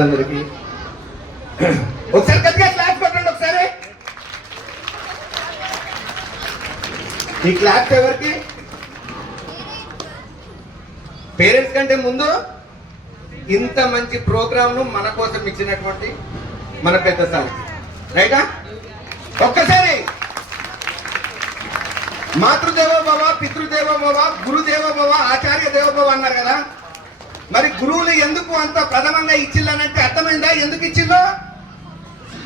అందరికీ ఒకసారి గట్టిగా క్లాప్ కొట్టండి. ఒకసారి ఈ క్లాప్ ఎవరికి? పేరెంట్స్ కంటే ముందు ఇంత మంచి ప్రోగ్రామ్ ను మన కోసం ఇచ్చినటువంటి మన పెద్ద సార్, రైటా? ఒక్కసారి మాతృదేవో భవ, పితృదేవో భవ, గురుదేవో భవ, ఆచార్య దేవో భవ అన్నారు కదా. మరి గురువులు ఎందుకు అంత ప్రథమంగా ఇచ్చిల్లనంటే అర్థమైందా ఎందుకు ఇచ్చిల్లో?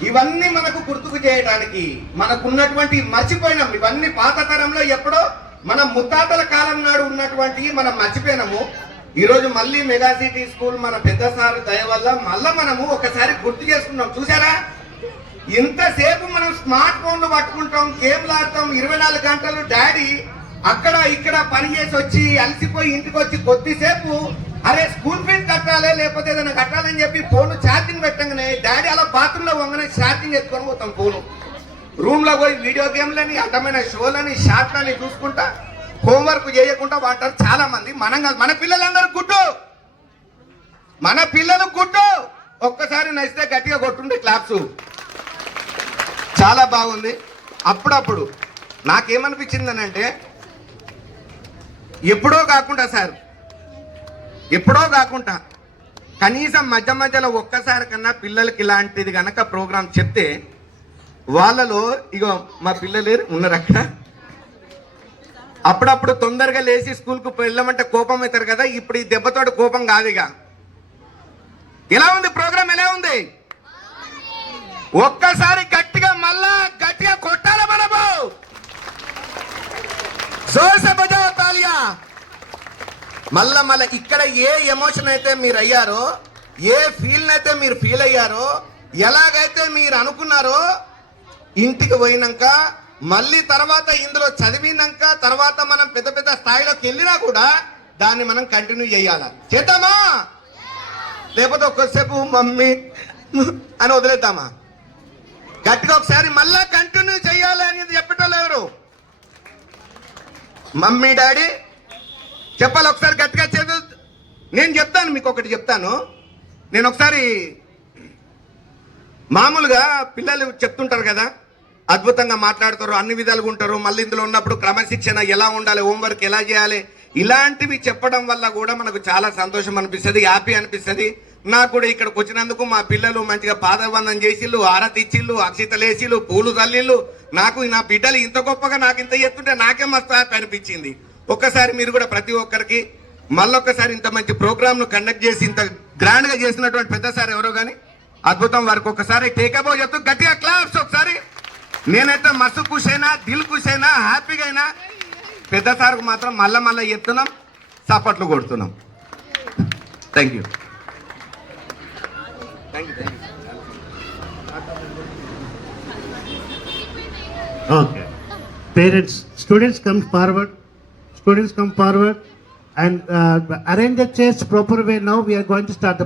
ఇవన్నీ మనకు గుర్తుకు చేయడానికి, మనకున్నటువంటి మర్చిపోయినాం. ఇవన్నీ పాత తరంలో ఎప్పుడో మన ముత్తాతల కాలం నాడు ఉన్నటువంటి మనం మర్చిపోయినాము. ఈరోజు మళ్ళీ మెగా సిటీ స్కూల్ మన పెద్ద సార్ దయ వల్ల మళ్ళా మనము ఒకసారి గుర్తు చేసుకున్నాం. చూసారా, ఇంతసేపు మనం స్మార్ట్ ఫోన్లు పట్టుకుంటాం, గేమ్లు ఆడతాం, 24 గంటలు డాడీ అక్కడ ఇక్కడ పని చేసి వచ్చి అలసిపోయి ఇంటికి వచ్చి కొద్దిసేపు అరే స్కూల్ ఫీజు కట్టాలి లేకపోతే ఏదైనా కట్టాలని చెప్పి ఫోన్ ఛార్జింగ్ పెట్టగానే డాడీ అలా బాత్రూంలో వంగనే ఛార్జింగ్ ఎత్తుకొని పోతాం. ఫోను రూమ్ లో పోయి వీడియో గేమ్లని, అడ్డమైన షోలని, షార్ట్లని చూసుకుంటా హోంవర్క్ చేయకుండా వాటారు చాలా మంది. మనం కాదు, మన పిల్లలందరూ గుడ్డు, మన పిల్లలు గుడ్డు. ఒక్కసారి నచ్చితే గట్టిగా కొట్టుండే క్లాప్స్. చాలా బాగుంది. అప్పుడప్పుడు నాకేమనిపించిందని అంటే ఎప్పుడో కాకుండా సార్, ఎప్పుడో కాకుండా కనీసం మధ్య మధ్యలో ఒక్కసారి కన్నా పిల్లలకి ఇలాంటిది కనుక ప్రోగ్రాం చెప్తే వాళ్ళలో ఇగో మా పిల్లలు ఉన్నారు అక్కడ, అప్పుడప్పుడు తొందరగా లేచి స్కూల్కు వెళ్ళమంటే కోపం అవుతారు కదా. ఇప్పుడు ఈ దెబ్బతోటి కోపం కాదుగా. ఎలా ఉంది ప్రోగ్రాం? ఎలా ఉంది? ఒక్కసారి గట్టిగా మళ్ళా గట్టిగా కొట్టాల మనము. జోర్సే బజావో తాలియా. మళ్ళా ఇక్కడ ఏ ఎమోషన్ అయితే మీరు అయ్యారో, ఏ ఫీల్ అయితే మీరు ఫీల్ అయ్యారో, ఎలాగైతే మీరు అనుకున్నారో, ఇంటికి పోయినాక మళ్ళీ తర్వాత ఇందులో చదివినాక తర్వాత మనం పెద్ద పెద్ద స్థాయిలోకి వెళ్ళినా కూడా దాన్ని మనం కంటిన్యూ చేయాలా? చేద్దామా? లేకపోతే ఒక్కసేపు మమ్మీ అని వదిలేద్దామా? గట్టిగా ఒకసారి మళ్ళా కంటిన్యూ చేయాలి అనేది చెప్పేటోళ్ళు ఎవరు? మమ్మీ డాడీ చెప్పాలి. ఒకసారి గట్టిగా చేదు. నేను చెప్తాను, మీకు ఒకటి చెప్తాను. నేను ఒకసారి మామూలుగా పిల్లలు చెప్తుంటారు కదా, అద్భుతంగా మాట్లాడతారు, అన్ని విధాలుగా ఉంటారు. మళ్ళీ ఇందులో ఉన్నప్పుడు క్రమశిక్షణ ఎలా ఉండాలి, హోంవర్క్ ఎలా చేయాలి, ఇలాంటివి చెప్పడం వల్ల కూడా మనకు చాలా సంతోషం అనిపిస్తుంది, హ్యాపీ అనిపిస్తుంది. నాకు కూడా ఇక్కడికి వచ్చినందుకు మా పిల్లలు మంచిగా పాదవందనం చేసిళ్ళు, ఆరతి ఇచ్చిళ్ళు, అక్షితలేసిళ్ళు, పూలు తల్లిళ్ళు. నాకు నా బిడ్డలు ఇంత గొప్పగా నాకు ఇంత చేస్తుంటే నాకే మస్తు హ్యాపీ అనిపించింది. ఒక్కసారి మీరు కూడా ప్రతి ఒక్కరికి మళ్ళొక్కసారి ఇంత మంచి ప్రోగ్రామ్ ను కండక్ట్ చేసి ఇంత గ్రాండ్ గా చేసినటువంటి పెద్ద సార్ ఎవరో కానీ అద్భుతం. వారికి ఒకసారి టేకబో చెప్తూ గట్టిగా క్లాప్స్ ఒకసారి. నేనైతే మస్తు ఖుష్ అయినా, దిల్ ఖుష్ అయినా, హ్యాపీగా అయినా. పెద్ద సార్కు మాత్రం మళ్ళా చెప్తున్నాం, చప్పట్లు కొడుతున్నాం. Thank you. Okay. Parents, students come forward. Students come forward and arrange the chairs proper way. Now we are going to start the